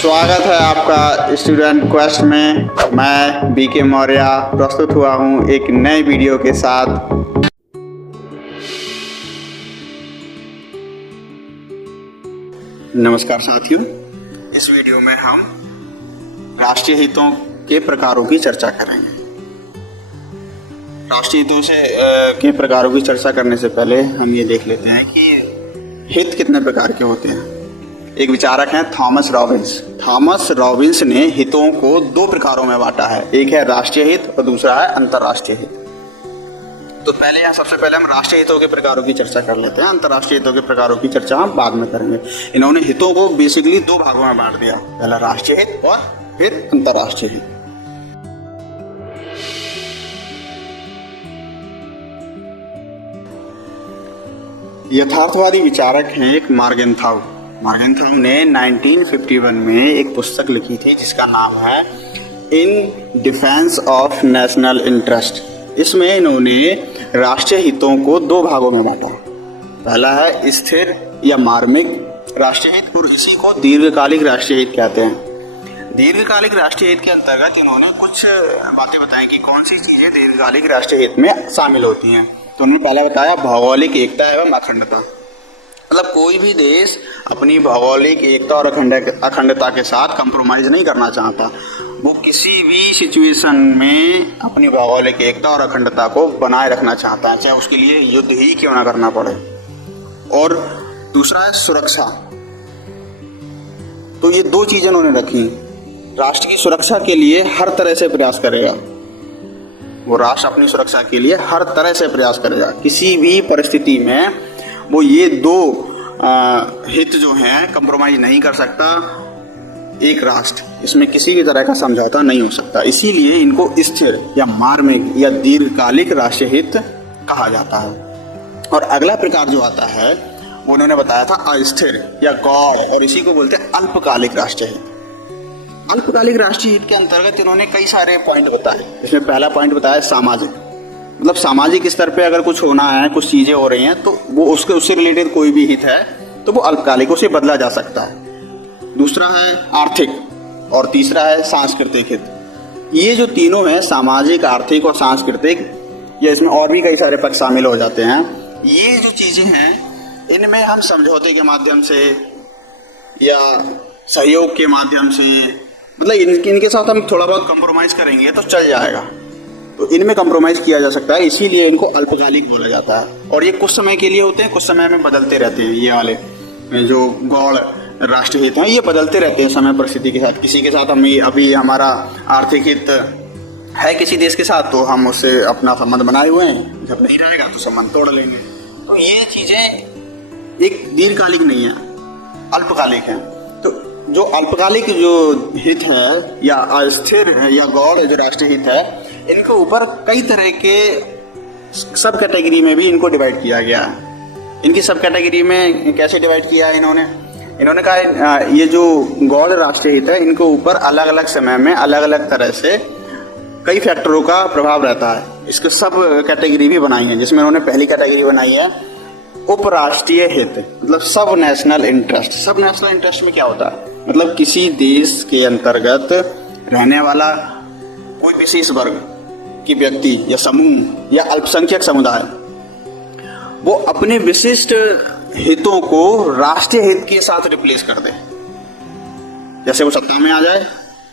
स्वागत है आपका स्टूडेंट क्वेस्ट में। मैं बीके मौर्य प्रस्तुत हुआ हूँ एक नए वीडियो के साथ। नमस्कार साथियों, इस वीडियो में हम राष्ट्रीय हितों के प्रकारों की चर्चा करेंगे। राष्ट्रीय हितों के प्रकारों की चर्चा करने से पहले हम ये देख लेते हैं कि हित कितने प्रकार के होते हैं। एक विचारक हैं थॉमस रॉबिन्स। थॉमस रॉबिन्स ने हितों को दो प्रकारों में बांटा है, एक है राष्ट्रीय हित और दूसरा है अंतर्राष्ट्रीय हित। तो सबसे पहले हम राष्ट्रीय हितों के प्रकारों की चर्चा कर लेते हैं, अंतर्राष्ट्रीय हितों के प्रकारों की चर्चा हम बाद में करेंगे। इन्होंने हितों को बेसिकली दो भागों में बांट दिया, पहला राष्ट्रीय हित और फिर अंतर्राष्ट्रीय हित। यथार्थवादी विचारक हैं एक मॉर्गेनथाउ ने 1951 में एक पुस्तक लिखी थी जिसका नाम है in defence of national interest. इसमें इन्होंने राष्ट्रीय हितों को दो भागों में बांटा। पहला है स्थिर या मार्मिक राष्ट्रीय हित और इसी को दीर्घकालिक राष्ट्रीय हित कहते हैं। दीर्घकालिक राष्ट्रीय हित के अंतर्गत इन्होंने कुछ बातें बताई कि कौन सी चीजें दीर्घकालिक राष्ट्रीय हित में शामिल होती हैं। तो उन्होंने पहला बताया भौगोलिक एकता एवं अखंडता। मतलब कोई भी देश अपनी भौगोलिक एकता और अखंडता के साथ कंप्रोमाइज नहीं करना चाहता। वो किसी भी सिचुएशन में अपनी भौगोलिक एकता और अखंडता को बनाए रखना चाहता है, चाहे उसके लिए युद्ध ही क्यों ना करना पड़े। और दूसरा है सुरक्षा। तो ये दो चीजें उन्होंने रखी। राष्ट्र की सुरक्षा के लिए हर तरह से प्रयास करेगा, वो राष्ट्र अपनी सुरक्षा के लिए हर तरह से प्रयास करेगा। किसी भी परिस्थिति में वो ये दो हित जो हैं कंप्रोमाइज नहीं कर सकता। एक राष्ट्र, इसमें किसी भी तरह का समझौता नहीं हो सकता। इसीलिए इनको स्थिर या मार्मिक या दीर्घकालिक राष्ट्रीय हित कहा जाता है। और अगला प्रकार जो आता है वो उन्होंने बताया था अस्थिर या गौड़, और इसी को बोलते हैं अल्पकालिक राष्ट्रीय हित। अल्पकालिक राष्ट्रीय हित के अंतर्गत इन्होंने कई सारे पॉइंट बताए। इसमें पहला पॉइंट बताया सामाजिक। मतलब सामाजिक स्तर पे अगर कुछ होना है, कुछ चीजें हो रही हैं, तो वो उससे रिलेटेड कोई भी हित है तो वो अल्पकालिक, उसे बदला जा सकता है। दूसरा है आर्थिक और तीसरा है सांस्कृतिक हित। ये जो तीनों हैं, सामाजिक, आर्थिक और सांस्कृतिक, या इसमें और भी कई सारे पक्ष शामिल हो जाते हैं। ये जो चीजें हैं इनमें हम समझौते के माध्यम से या सहयोग के माध्यम से, मतलब इनके साथ हम थोड़ा बहुत कंप्रोमाइज करेंगे तो चल जाएगा। तो इनमें कंप्रोमाइज किया जा सकता है, इसीलिए इनको अल्पकालिक बोला जाता है। और ये कुछ समय के लिए होते हैं, कुछ समय में बदलते रहते हैं। ये वाले जो गौड़ राष्ट्रीय हित हैं ये बदलते रहते हैं समय परिस्थिति के साथ। किसी के साथ हम अभी हमारा आर्थिक हित है किसी देश के साथ तो हम उससे अपना संबंध बनाए हुए हैं, जब नहीं रहेगा तो संबंध तोड़ लेंगे। तो ये चीजें एक दीर्घकालिक नहीं है, अल्पकालिक है। तो जो अल्पकालिक जो हित है या अस्थिर या गौड़ जो राष्ट्रीय हित है, इनके ऊपर कई तरह के सब कैटेगरी में भी इनको डिवाइड किया गया है। इनकी सब कैटेगरी में कैसे डिवाइड किया है इन्होंने कहा ये जो गौड़ राष्ट्रीय हित है इनके ऊपर अलग अलग समय में अलग अलग तरह से कई फैक्टरों का प्रभाव रहता है। इसके सब कैटेगरी भी बनाई है, जिसमें उन्होंने पहली कैटेगरी बनाई है उपराष्ट्रीय हित, मतलब सब नेशनल इंटरेस्ट। सब नेशनल इंटरेस्ट में क्या होता है, मतलब किसी देश के अंतर्गत रहने वाला कोई विशेष वर्ग की व्यक्ति या समूह या अल्पसंख्यक समुदाय वो अपने विशिष्ट हितों को राष्ट्रीय हित के साथ रिप्लेस कर दे। जैसे वो सत्ता में आ जाए,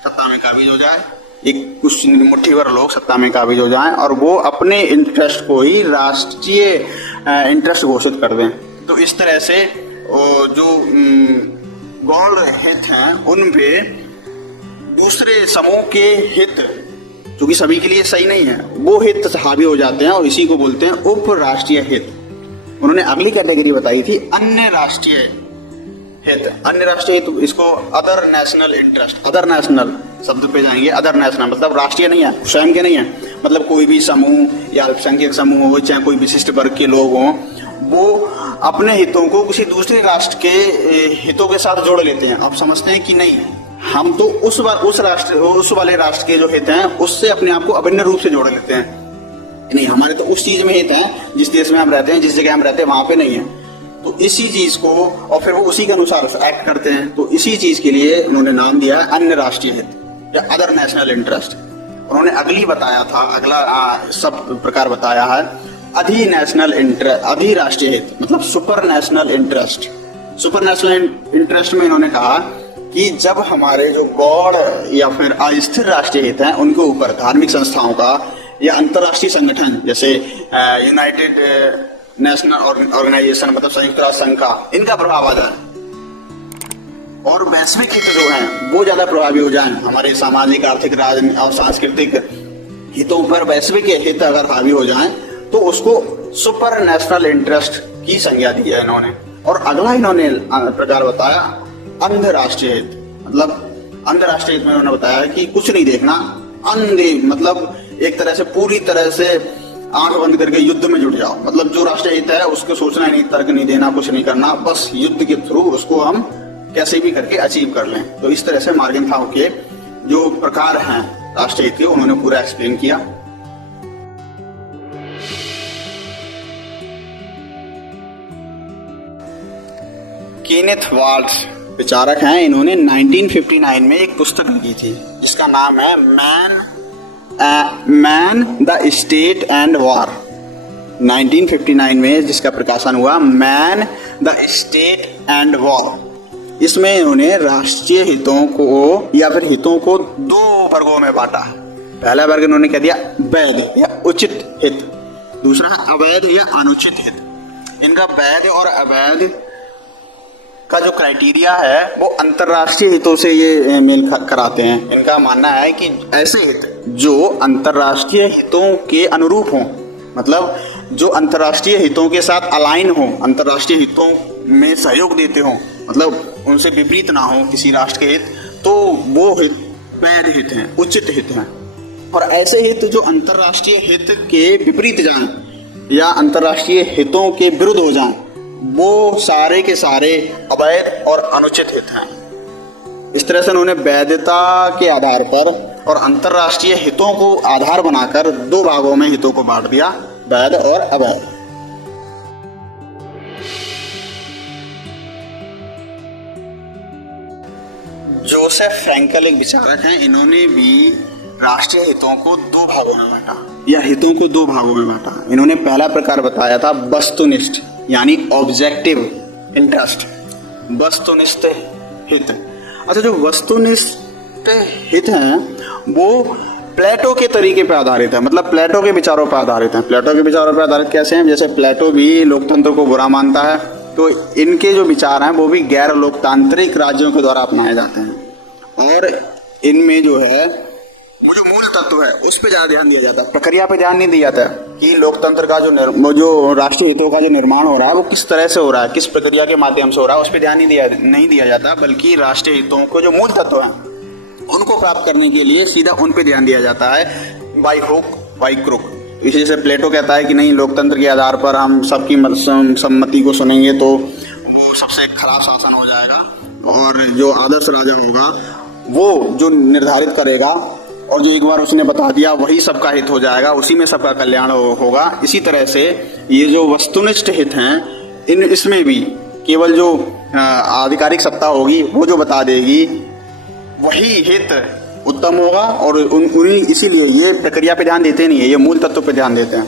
सत्ता में काबिज हो जाए, एक कुछ मुट्ठी भर लोग सत्ता में काबिज हो जाएं और वो अपने इंटरेस्ट को ही राष्ट्रीय इंटरेस्ट घोषित कर दें। तो इस तरह से जो गौड़ हित हैं उन पे दूसरे समूह के हित जो कि सभी के लिए सही नहीं है वो हित हावी हो जाते हैं, और इसी को बोलते हैं उपराष्ट्रीय हित। उन्होंने अगली कैटेगरी बताई थी अन्य राष्ट्रीय हित। अन्य राष्ट्रीय हित, इसको other national interest, other national शब्द पे जाएंगे। अदर नेशनल मतलब राष्ट्रीय नहीं है, स्वयं के नहीं है, मतलब कोई भी समूह या अल्पसंख्यक समूह हो, चाहे कोई विशिष्ट वर्ग के लोग हों, वो अपने हितों को किसी दूसरे राष्ट्र के हितों के साथ जोड़ लेते हैं। अब समझते हैं कि नहीं, हम तो उस वाले राष्ट्र के जो हित हैं उससे अपने आप को अभिन्न रूप से जोड़ लेते हैं। नहीं, हमारे तो उस चीज में हित है जिस देश में हम रहते हैं, जिस जगह हम रहते हैं वहां पे नहीं है। तो इसी चीज को और फिर वो उसी के अनुसार एक्ट करते हैं। तो इसी चीज के लिए उन्होंने नाम दिया है अन्य राष्ट्रीय हित या अदर नेशनल इंटरेस्ट। उन्होंने अगला सब प्रकार बताया है अधि नेशनल इंटरेस्ट, अधि राष्ट्रीय हित मतलब super national interest. Super national interest में इन्होंने कहा कि जब हमारे जो गौड़ या फिर अस्थिर राष्ट्रीय हित हैं उनके ऊपर धार्मिक संस्थाओं का या अंतर्राष्ट्रीय संगठन जैसे यूनाइटेड नेशनल ऑर्गेनाइजेशन मतलब संयुक्त राष्ट्र संघ का, इनका प्रभाव आ जाए और वैश्विक हित जो हैं वो ज्यादा प्रभावी हो जाएं, हमारे सामाजिक, आर्थिक, राजनीतिक और सांस्कृतिक हितों पर वैश्विक हित अगर हावी हो जाएं तो उसको सुपर नेशनल इंटरेस्ट की संज्ञा दी है इन्होंने। और अगला इन्होंने प्रकार बताया अंधराष्ट्रीय हित। मतलब अंधराष्ट्रीय हित में उन्होंने बताया कि कुछ नहीं देखना, अंधे मतलब एक तरह से पूरी तरह से आंख बंद करके युद्ध में जुट जाओ। मतलब जो राष्ट्रीय हित है उसको सोचना नहीं, तर्क नहीं देना, कुछ नहीं करना, बस युद्ध के थ्रू उसको हम कैसे भी करके अचीव कर लें। तो इस तरह से मार्गेनथाउ के जो प्रकार हैं राष्ट्रीय हित के उन्होंने पूरा एक्सप्लेन किया। केनेथ वाल्ट्ज विचारक हैं, इन्होंने 1959 में एक पुस्तक लिखी थी जिसका नाम है man the state and war. 1959 में जिसका प्रकाशन हुआ man the state and war. इसमें इन्होंने राष्ट्रीय हितों को या फिर हितों को दो वर्गों में बांटा। पहला वर्ग इन्होंने कह दिया वैध या उचित हित, दूसरा अवैध या अनुचित हित। इनका वैध और अवैध का जो क्राइटेरिया है वो अंतर्राष्ट्रीय हितों से ये मेल कराते हैं। इनका मानना है कि ऐसे हित जो अंतर्राष्ट्रीय हितों के अनुरूप हों, मतलब जो अंतर्राष्ट्रीय हितों के साथ अलाइन हो, अंतर्राष्ट्रीय हितों में सहयोग देते हों, मतलब उनसे विपरीत ना हो किसी राष्ट्र के हित, तो वो हित वैध हित हैं, उचित हित हैं। और ऐसे हित जो अंतर्राष्ट्रीय हित के विपरीत जाएं या अंतर्राष्ट्रीय हितों के विरुद्ध हो जाएं, वो सारे के सारे अवैध और अनुचित हित हैं। इस तरह से उन्होंने वैधता के आधार पर और अंतर्राष्ट्रीय हितों को आधार बनाकर दो भागों में हितों को बांट दिया, वैध और अवैध। जोसेफ फ्रैंकल एक विचारक हैं, इन्होंने भी राष्ट्रीय हितों को दो भागों में बांटा या हितों को दो भागों में बांटा। इन्होंने पहला प्रकार बताया था वस्तुनिष्ठ यानी ऑब्जेक्टिव इंटरेस्ट, वस्तुनिष्ठ हित। अच्छा, जो वस्तुनिष्ठ हित हैं वो प्लेटो के तरीके पर आधारित है, मतलब प्लेटो के विचारों पर आधारित है। प्लेटो के विचारों पर आधारित कैसे हैं? जैसे प्लेटो भी लोकतंत्र को बुरा मानता है, तो इनके जो विचार हैं वो भी गैर लोकतांत्रिक राज्यों के द्वारा अपनाए जाते हैं और इनमें जो है वो जो मूल तत्व है उस पर ज्यादा ध्यान दिया जाता है, प्रक्रिया पे ध्यान नहीं दिया जाता कि लोकतंत्र का जो राष्ट्रीय हितों का जो निर्माण हो रहा है वो किस तरह से हो रहा है, किस प्रक्रिया के माध्यम से हो रहा है, उस पर ध्यान नहीं दिया जाता, बल्कि राष्ट्रीय हितों को जो मूल तत्व हैं उनको प्राप्त करने के लिए सीधा उन पे ध्यान दिया जाता है, बाई हुक बाई क्रुक। इसी से प्लेटो कहता है कि नहीं, लोकतंत्र के आधार पर हम सबकी सम्मति को सुनेंगे तो वो सबसे खराब शासन हो जाएगा और जो आदर्श राजा होगा वो जो निर्धारित करेगा और जो एक बार उसने बता दिया वही सबका हित हो जाएगा, उसी में सबका कल्याण होगा। इसी तरह से ये जो वस्तुनिष्ठ हित हैं इसमें भी केवल जो आधिकारिक सत्ता होगी वो जो बता देगी वही हित उत्तम होगा और उन्हीं इसीलिए ये प्रक्रिया पे ध्यान देते नहीं है, ये मूल तत्व पे ध्यान देते हैं।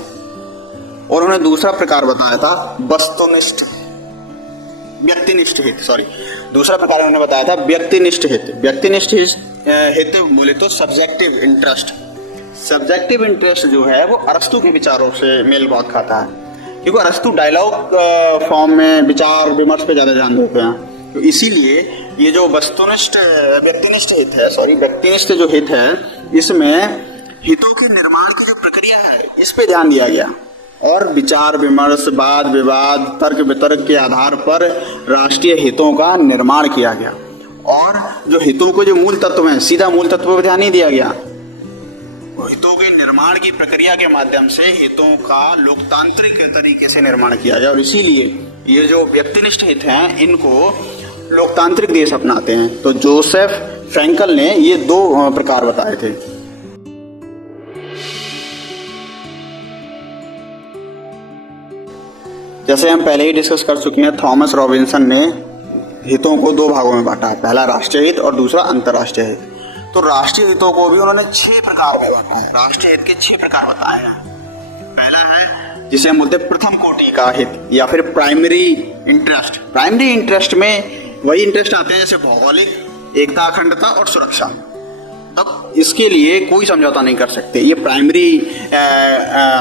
और उन्होंने दूसरा प्रकार बताया था व्यक्तिनिष्ठ हित, दूसरा प्रकार उन्होंने बताया था व्यक्तिनिष्ठ हित। व्यक्तिनिष्ठ हित बोले तो सब्जेक्टिव इंटरेस्ट। सब्जेक्टिव इंटरेस्ट जो है वो अरस्तु के विचारों से मेल बहुत खाता है, क्योंकि अरस्तु डायलॉग फॉर्म में विचार विमर्श पे ज्यादा ध्यान देते हैं। तो इसीलिए ये जो व्यक्तिनिष्ठ हित है, व्यक्तिनिष्ठ जो हित है, इसमें हितों के निर्माण की जो प्रक्रिया है इस पे ध्यान दिया गया और विचार विमर्श, वाद विवाद, तर्क वितर्क के आधार पर राष्ट्रीय हितों का निर्माण किया गया। और जो हितों को जो मूल तत्व हैं सीधा मूल तत्व पर ध्यान नहीं दिया गया, हितों के निर्माण की प्रक्रिया के माध्यम से हितों का लोकतांत्रिक तरीके से निर्माण किया गया। और इसीलिए ये जो व्यक्तिनिष्ठ हित हैं इनको लोकतांत्रिक देश अपनाते हैं। तो जोसेफ फ्रैंकल ने ये दो प्रकार बताए थे। जैसे हम पहले ही डिस्कस कर चुके हैं, थॉमस रॉबिन्सन ने हितों को दो भागों में बांटा, पहला राष्ट्रीय हित और दूसरा अंतर्राष्ट्रीय हित। तो राष्ट्रीय हितों को भी उन्होंने 6 प्रकार में बांटा है। राष्ट्रीय हित के 6 प्रकार बताए हैं। पहला है जिसे हम बोलते हैं प्रथम कोटि का हित या फिर प्राइमरी इंटरेस्ट। प्राइमरी इंटरेस्ट में वही इंटरेस्ट आते हैं जैसे भौगोलिक एकता, अखंडता और सुरक्षा। तब इसके लिए कोई समझौता नहीं कर सकते। ये प्राइमरी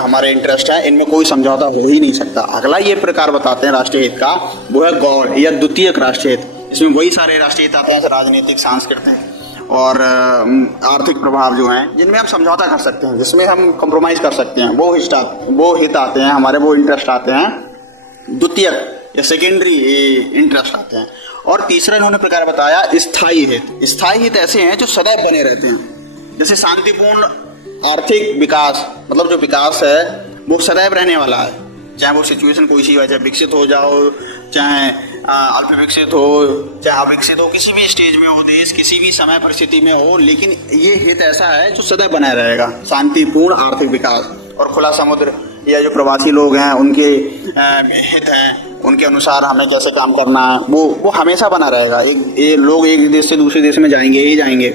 हमारे इंटरेस्ट है, इनमें कोई समझौता हो ही नहीं सकता। अगला ये प्रकार बताते हैं राष्ट्रीय हित का, वो है गौड़ या द्वितीयक राष्ट्रीय हित। इसमें वही सारे राष्ट्रीय हित आते हैं जैसे राजनीतिक, सांस्कृतिक और आर्थिक प्रभाव जो हैं, जिनमें हम समझौता कर सकते हैं, जिसमें हम कॉम्प्रोमाइज कर सकते हैं, वो हित आते हैं हमारे, वो इंटरेस्ट आते हैं द्वितीयक या सेकेंडरी इंटरेस्ट आते हैं। और तीसरा इन्होंने प्रकार बताया स्थायी हित। स्थायी हित ऐसे हैं जो सदैव बने रहते हैं, जैसे शांतिपूर्ण आर्थिक विकास, मतलब जो विकास है वो सदैव रहने वाला है, चाहे वो सिचुएशन कोई सी हो, चाहे विकसित हो जाओ, चाहे अल्प विकसित हो, चाहे अविकसित हो, किसी भी स्टेज में हो देश, किसी भी समय परिस्थिति में हो, लेकिन ये हित ऐसा है जो सदैव बना रहेगा। शांतिपूर्ण आर्थिक विकास और खुला समुद्र, या जो प्रवासी लोग हैं उनके हित हैं, उनके अनुसार हमें कैसे काम करना है, वो हमेशा बना रहेगा। ये लोग एक देश से दूसरे देश में जाएंगे ही जाएंगे।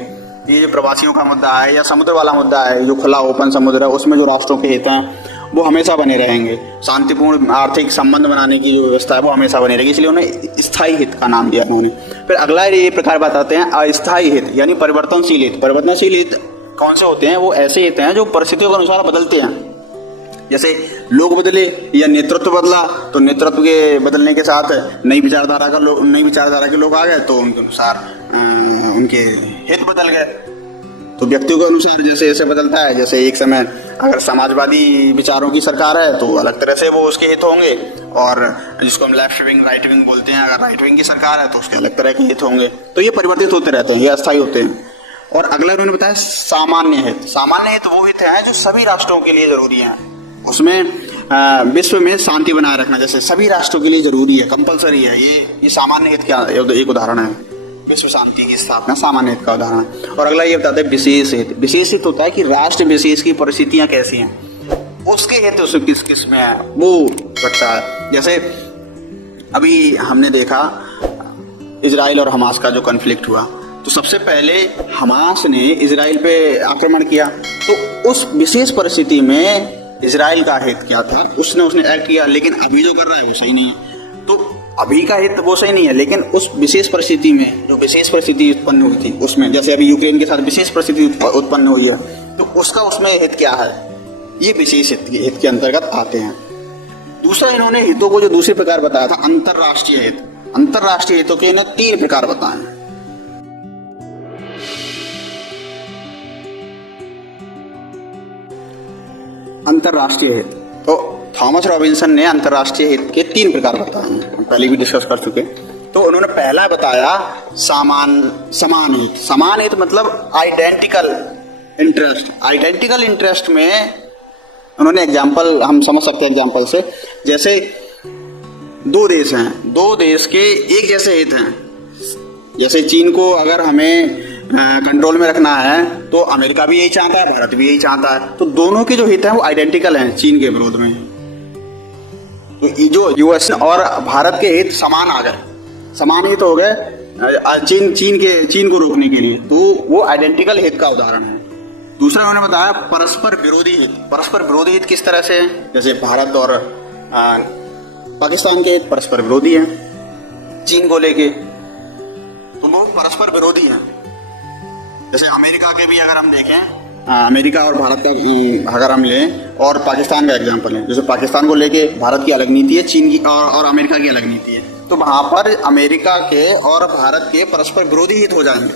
ये जो प्रवासियों का मुद्दा है या समुद्र वाला मुद्दा है, जो खुला ओपन समुद्र है, उसमें जो राष्ट्रों के हित हैं वो हमेशा बने रहेंगे। शांतिपूर्ण आर्थिक संबंध बनाने की जो व्यवस्था है वो हमेशा बनी रहेगी, इसलिए उन्हें स्थायी हित का नाम दिया उन्होंने। फिर अगला ये प्रकार बताते हैं अस्थायी हित, यानी परिवर्तनशील हित। परिवर्तनशील हित कौन से होते हैं? वो ऐसे हित हैं जो परिस्थितियों के अनुसार बदलते हैं। जैसे लोग बदले या नेतृत्व बदला, तो नेतृत्व के बदलने के साथ नई विचारधारा के लोग आ गए, तो उनके अनुसार उनके हित बदल गए। तो व्यक्तियों के अनुसार जैसे जैसे बदलता है, जैसे एक समय अगर समाजवादी विचारों की सरकार है तो अलग तरह से वो उसके हित होंगे, और जिसको हम लेफ्ट विंग राइट विंग बोलते हैं, अगर राइट विंग की सरकार है तो उसके अलग तरह के हित होंगे। तो ये परिवर्तित होते रहते हैं, ये अस्थायी होते हैं। और अगला उन्होंने बताया सामान्य हित। सामान्य हित वो हित है जो सभी राष्ट्रों के लिए जरूरी है। उसमें विश्व में शांति बनाए रखना जैसे सभी राष्ट्रों के लिए जरूरी है, कंपलसरी है। ये सामान्य हित का एक उदाहरण है। विश्व शांति की स्थापना सामान्य हित का उदाहरण है। और अगला ये बताते हैं विशेष हित। विशेष हित होता है कि राष्ट्र विशेष की परिस्थितियां कैसी हैं, उसके हित उसे किस किस में है वो रखता है। जैसे अभी हमने देखा इजराइल और हमास का जो कॉन्फ्लिक्ट हुआ, तो सबसे पहले हमास ने इजराइल पे आक्रमण किया, तो उस विशेष परिस्थिति में इजराइल का हित क्या था, उसने एक्ट किया। लेकिन अभी जो कर रहा है वो सही नहीं है। तो अभी का हित वो सही नहीं है, लेकिन उस विशेष परिस्थिति में जो विशेष परिस्थिति उत्पन्न हुई थी उसमें, जैसे अभी यूक्रेन के साथ विशेष परिस्थिति उत्पन्न हुई है, तो उसका उसमें हित क्या है, ये विशेष हित के अंतर्गत आते हैं। दूसरा इन्होंने हितों को जो दूसरे प्रकार बताया था अंतरराष्ट्रीय हित। अंतरराष्ट्रीय हितों के इन्हें 3 प्रकार बताए। अंतरराष्ट्रीय हित, तो थॉमस रॉबिन्सन ने अंतरराष्ट्रीय हित के 3 प्रकार बताए हैं, हम पहले भी डिस्कस कर चुके। तो उन्होंने पहला बताया समान हित। समान हित मतलब आइडेंटिकल इंटरेस्ट। आइडेंटिकल इंटरेस्ट में उन्होंने एग्जाम्पल हम समझ सकते हैं एग्जाम्पल से, जैसे 2 देश हैं, 2 देश के एक जैसे हित हैं। जैसे चीन को अगर हमें कंट्रोल में रखना है तो अमेरिका भी यही चाहता है, भारत भी यही चाहता है, तो दोनों के जो हित हैं वो आइडेंटिकल हैं चीन के विरोध में। तो जो यूएस और भारत के हित समान आ गए, समान हित हो गए चीन को रोकने के लिए, तो वो आइडेंटिकल हित का उदाहरण है। दूसरा उन्होंने बताया परस्पर विरोधी हित। परस्पर विरोधी हित किस तरह से, जैसे भारत और पाकिस्तान के हित परस्पर विरोधी हैं चीन को लेके, तो वो परस्पर विरोधी हैं। जैसे अमेरिका के भी अगर हम देखें, अमेरिका और भारत का अगर हम लें और पाकिस्तान का एग्जांपल है, जैसे पाकिस्तान को लेके भारत की अलग नीति है, चीन की और अमेरिका की अलग नीति है, तो वहां पर अमेरिका के और भारत के परस्पर विरोधी हित हो जाएंगे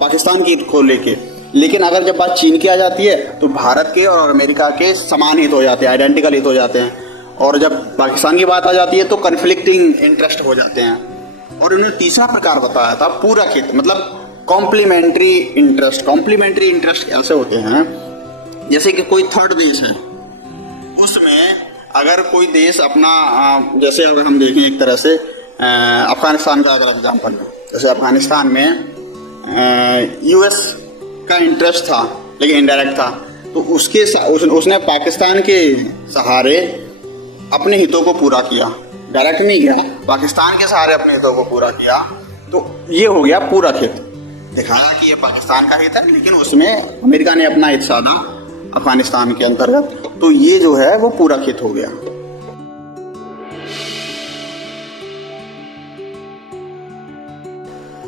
पाकिस्तान की हित को लेके। लेकिन अगर जब बात चीन की आ जाती है तो भारत के और अमेरिका के समान हित हो जाते हैं, आइडेंटिकल हित हो जाते हैं। और जब पाकिस्तान की बात आ जाती है तो कन्फ्लिक्टिंग इंटरेस्ट हो जाते हैं। और उन्होंने तीसरा प्रकार बताया था पूरक हित, मतलब कॉम्प्लीमेंट्री इंटरेस्ट। कॉम्प्लीमेंट्री इंटरेस्ट ऐसे होते हैं जैसे कि कोई थर्ड देश है, उसमें अगर कोई देश अपना, जैसे अगर हम देखें एक तरह से अफगानिस्तान का अगर एग्जाम्पल है, जैसे अफगानिस्तान में यूएस का इंटरेस्ट था लेकिन इनडायरेक्ट था, तो उसने पाकिस्तान के सहारे अपने हितों को पूरा किया, डायरेक्ट नहीं किया, पाकिस्तान के सहारे अपने हितों को पूरा किया, तो ये हो गया पूरक हित। दिखाया कि ये पाकिस्तान का हित है, लेकिन उसमें अमेरिका ने अपना हित साधा अफगानिस्तान के अंतर्गत, तो ये जो है वो पूरक हित हो गया।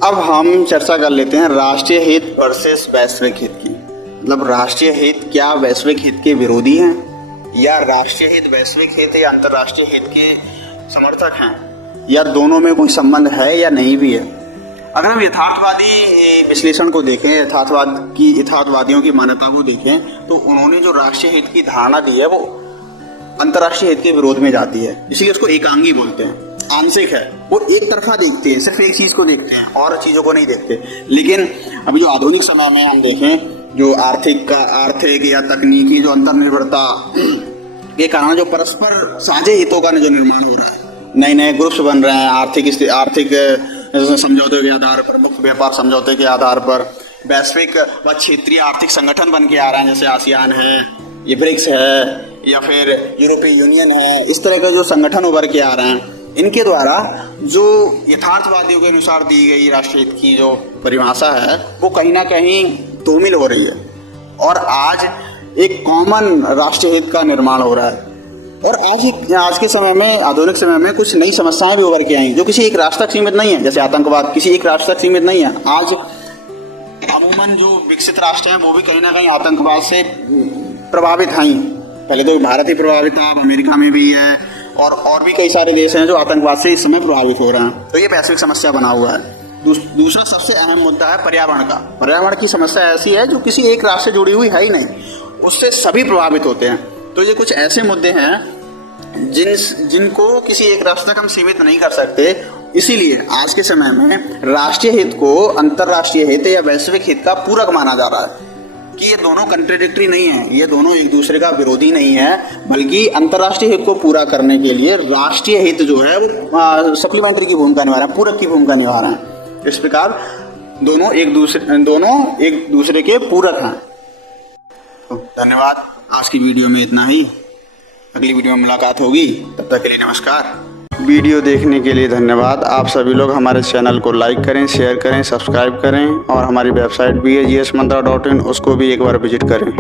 अब हम चर्चा कर लेते हैं राष्ट्रीय हित वर्सेस वैश्विक हित की। मतलब राष्ट्रीय हित क्या वैश्विक हित के विरोधी हैं, या राष्ट्रीय हित वैश्विक हित या अंतर्राष्ट्रीय हित के समर्थक हैं, या दोनों में कोई संबंध है या नहीं भी है। अगर हम यथार्थवादी विश्लेषण को देखें, यथार्थवादियों की मान्यता को देखें, तो उन्होंने जो राष्ट्रीय हित की धारणा दी है वो अंतर्राष्ट्रीय हित के विरोध में जाती है, इसलिए उसको एकांगी बोलते हैं, आंशिक है। वो एक तरफा देखते हैं, सिर्फ एक चीज को देखते हैं और चीजों को नहीं देखते। लेकिन अभी जो आधुनिक समय में हम देखें, जो आर्थिक या तकनीकी जो अंतर्निर्भरता के कारण जो परस्पर साझे हितों का जो निर्माण हो रहा है, नए नए ग्रुप्स बन रहे हैं, आर्थिक समझौते के आधार पर, मुक्त व्यापार समझौते के आधार पर वैश्विक व क्षेत्रीय आर्थिक संगठन बन के आ रहे हैं, जैसे आसियान है, ये ब्रिक्स है, या फिर यूरोपीय यूनियन है। इस तरह के जो संगठन उभर के आ रहे हैं, इनके द्वारा जो यथार्थवादियों के अनुसार दी गई राष्ट्रीय हित की जो परिभाषा है वो कहीं ना कहीं धूमिल हो रही है, और आज एक कॉमन राष्ट्रीय हित का निर्माण हो रहा है। और आज के समय में, आधुनिक समय में कुछ नई समस्याएं भी उभर के आई जो किसी एक राष्ट्र तक सीमित नहीं है, जैसे आतंकवाद किसी एक राष्ट्र तक सीमित नहीं है। आज अमूमन जो विकसित राष्ट्र हैं वो भी कहीं ना कहीं आतंकवाद से प्रभावित हैं। पहले तो भारत ही प्रभावित था, अब अमेरिका में भी है, और भी कई सारे देश हैं जो आतंकवाद से इस समय प्रभावित हो रहे हैं। तो ये वैश्विक समस्या बना हुआ है। दूसरा सबसे अहम मुद्दा है पर्यावरण का। पर्यावरण की समस्या ऐसी है जो किसी एक राष्ट्र से जुड़ी हुई है ही नहीं, उससे सभी प्रभावित होते हैं। तो ये कुछ ऐसे मुद्दे हैं जिनको किसी एक राष्ट्र तक हम सीमित नहीं कर सकते। इसीलिए आज के समय में राष्ट्रीय हित को अंतर्राष्ट्रीय हित या वैश्विक हित का पूरक माना जा रहा है, कि ये दोनों कंट्राडिक्टरी नहीं है, ये दोनों एक दूसरे का विरोधी नहीं है, बल्कि अंतर्राष्ट्रीय हित को पूरा करने के लिए राष्ट्रीय हित जो है वो सप्लीमेंट्री की भूमिका निभा रहे हैं, पूरक की भूमिका निभा रहे हैं। इस प्रकार दोनों एक दूसरे के पूरक हैं। तो धन्यवाद। आज की वीडियो में इतना ही, अगली वीडियो में मुलाकात होगी, तब तक के लिए नमस्कार। वीडियो देखने के लिए धन्यवाद। आप सभी लोग हमारे चैनल को लाइक करें, शेयर करें, सब्सक्राइब करें, और हमारी वेबसाइट भी है gsmantra.in, उसको भी एक बार विजिट करें।